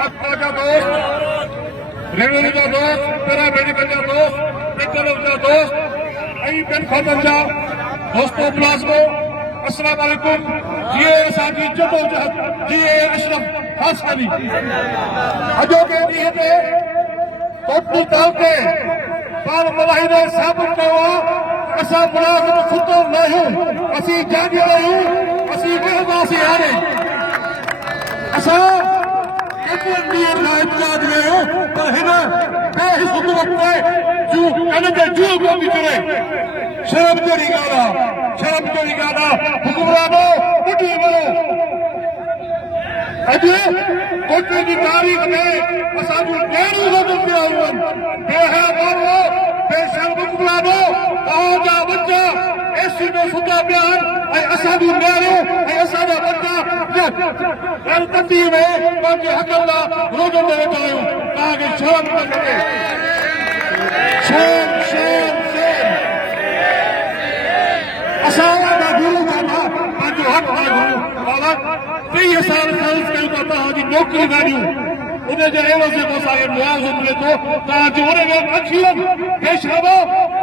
आपका दोस्त रेवड़ी का दोस्त तेरा मेडिकल का दोस्त मेडिकल का दोस्त आई पेन खत्म जा दोस्तों प्लाज्मो अस्सलाम वालेकुम जीए साथी जदोजहद जीए अशरफ हासनी अजो के ॾींहं ते टोटल तालके पाण मलाही साबित कयो असां मुलाज़िम सुतो न आहियूं असीं जाॻियल आहियूं असीं कहंदासीं हाणे असां केतिरनि ॾींहंनि लाइ इंतज़ार कयो पर हिन बेहिस वक़्त ते कन ते जूं कोन थी करे शर्म जहिड़ी ॻाल्हि आहे शर्म जहिड़ी ॻाल्हि आहे हुकुमरानो ॿुधी वञो अॼु कोटे जी तारीख़ में असांजूं कहिड़ियूं ज़रूरत आयूं आहिनि बेहया माण्हू बेशर्म हुकुमरानो तव्हांजा बच्चा एसी में सुता पिया आहिनि ऐं असांजूं नियाणियूं ऐं असांजा बच्चा तंदी में पंहिंजे हक़नि लाइ रोज़नि ते वेठा आहियूं तव्हांखे शर्म न लॻे शेम शेम शेम असां घुरूं था पंहिंजो हक़ था घुरूं बाबा 30 साल सर्विस कयूं था तव्हांजी नौकरी ॾाढियूं उनजे एवज़ में असांखे मुआवज़ो मिले थो तव्हांजो उनखे अखियुनि बेशर्मो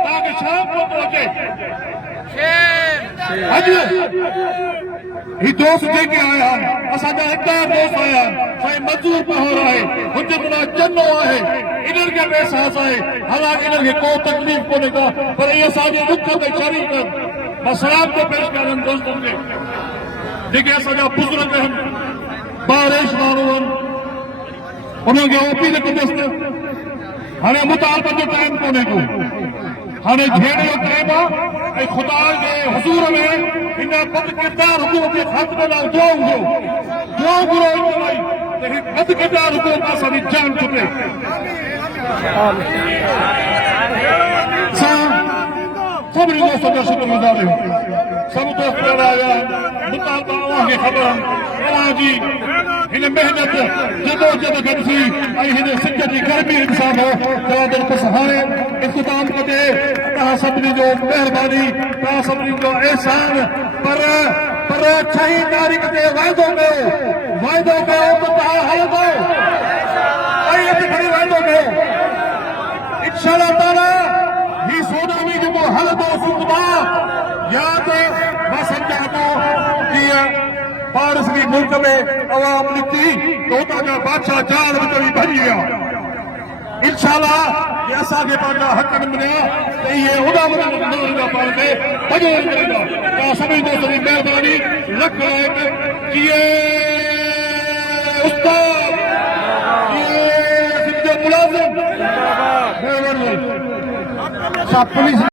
तव्हांखे छा कोन थो अचे अॼु ही दोस्त जेके आया आहिनि असांजा एतिरा दोस्त आया आहिनि साईं मज़दूर पहोर आहे हुजतुल्लाह चन्नो आहे इन्हनि खे बि अहसासु आहे हालांकि इन्हनि खे को तकलीफ़ कोन्हे का पर इहे असांजे दुख ते शरीक आहिनि मां सलाम थो पेश कयां दोस्तनि खे जेके असांजा बुज़ुर्ग आहिनि बारिश माण्हू आहिनि उन्हनि खे अपील कंदुसि हाणे मुतालबे जो टाइम कोन्हे को हाणे झेड़ जो टाइम आहे ऐं ख़ुदा जे हुज़ूर में हिन बदकिरदार हुकूमत खे ख़ात्मे लाइ दुआ घुरो भाई त हिन बदकिरदार हुकूमत खां असांजी जान छुटे सभिनी दोस्तनि जो शुक्रगुज़ार आहियूं सभु दोस्त आया मुतालबा खे ख़बर तव्हांजी हिन महिनत जदोजहद गॾु थी ऐं हिन सिज जी गर्मी इंसान तव्हां हाणे इख़्तिताम कजे तव्हां सभिनी जो महिरबानी तव्हां सभिनी जो अहसान पर 6 तारीख़ ते वाइदो कयो त तव्हां हलंदो ऐं अॼु खणी वाइदो कयो इंशाअल्लाह ताला ही सोनामी जेको हलंदो सुखदा या त मां सम्झां थो जीअं पारस की मुल्क में अवाम निकती तो उतां बादशाह जाल विच में भॼी विया इंशाअल्लाह ये असांखे पंहिंजा हक़ न मिलिया त इहे उॾाम न ईंदा पाण खे भॼो मिलंदा तव्हां सभिनी दोस्तनि जी महिरबानी लख जीए उस्ताद जीए सिंध जो मुलाज़िम महिरबानी पुलिस